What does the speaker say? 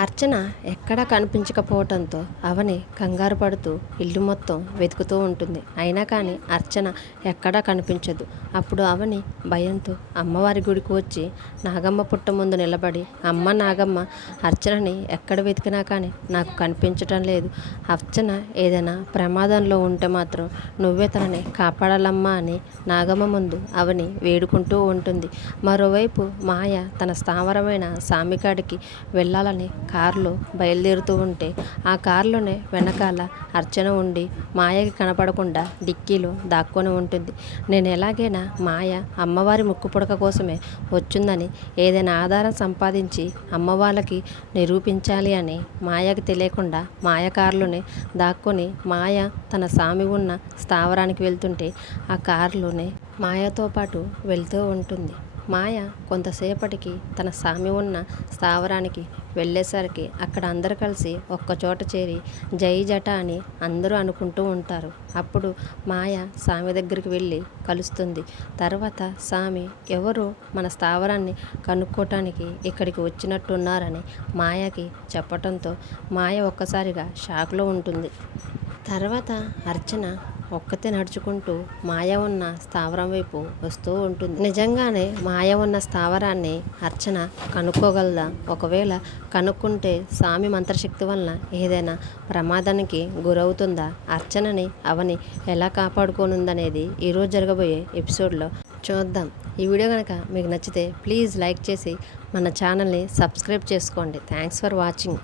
అర్చన ఎక్కడా కనిపించకపోవటంతో అవని కంగారు పడుతూ ఇల్లు మొత్తం వెతుకుతూ ఉంటుంది. అయినా కానీ అర్చన ఎక్కడా కనిపించదు. అప్పుడు అవని భయంతో అమ్మవారి గుడికి వచ్చి నాగమ్మ పుట్ట ముందు నిలబడి, అమ్మ నాగమ్మ, అర్చనని ఎక్కడ వెతికినా కానీ నాకు కనిపించటం లేదు. అర్చన ఏదైనా ప్రమాదంలో ఉంటే మాత్రం నువ్వే తనని కాపాడాలమ్మా అని నాగమ్మ ముందు అవని వేడుకుంటూ ఉంటుంది. మరోవైపు మాయ తన స్థావరమైన సామికాడికి వెళ్ళాలని కారులో బయలుదేరుతూ ఉంటే ఆ కారులోనే వెనకాల అర్చన ఉండి మాయకి కనపడకుండా డిక్కీలో దాక్కొని ఉంటుంది. నేను ఎలాగైనా మాయ అమ్మవారి ముక్కు పుడక కోసమే వచ్చిందని ఏదైనా ఆధారం సంపాదించి అమ్మవాళ్ళకి నిరూపించాలి అని మాయకి తెలియకుండా మాయ కారులోనే దాక్కొని మాయ తన సామి ఉన్న స్థావరానికి వెళ్తుంటే ఆ కారులోనే మాయతో పాటు వెళ్తూ ఉంటుంది. మాయ కొంతసేపటికి తన సామి ఉన్న స్థావరానికి వెళ్ళేసరికి అక్కడ అందరూ కలిసి ఒక్కచోట చేరి జై జట అని అందరూ అనుకుంటూ ఉంటారు. అప్పుడు మాయ సామి దగ్గరికి వెళ్ళి కలుస్తుంది. తర్వాత సామి ఎవరు మన స్థావరాన్ని కనుక్కోవటానికి ఇక్కడికి వచ్చినట్టున్నారని మాయకి చెప్పటంతో మాయ ఒక్కసారిగా షాక్లో ఉంటుంది. తర్వాత అర్చన ఒక్కతే నడుచుకుంటూ మాయ ఉన్న స్థావరం వైపు వస్తూ ఉంటుంది. నిజంగానే మాయ ఉన్న స్థావరాన్ని అర్చన కనుక్కోగలదా? ఒకవేళ కనుక్కుంటే స్వామి మంత్రశక్తి వలన ఏదైనా ప్రమాదానికి గురవుతుందా? అర్చనని అవని ఎలా కాపాడుకోనుందనేది ఈరోజు జరగబోయే ఎపిసోడ్లో చూద్దాం. ఈ వీడియో కనుక మీకు నచ్చితే ప్లీజ్ లైక్ చేసి మన ఛానల్ని సబ్స్క్రైబ్ చేసుకోండి. Thanks for watching.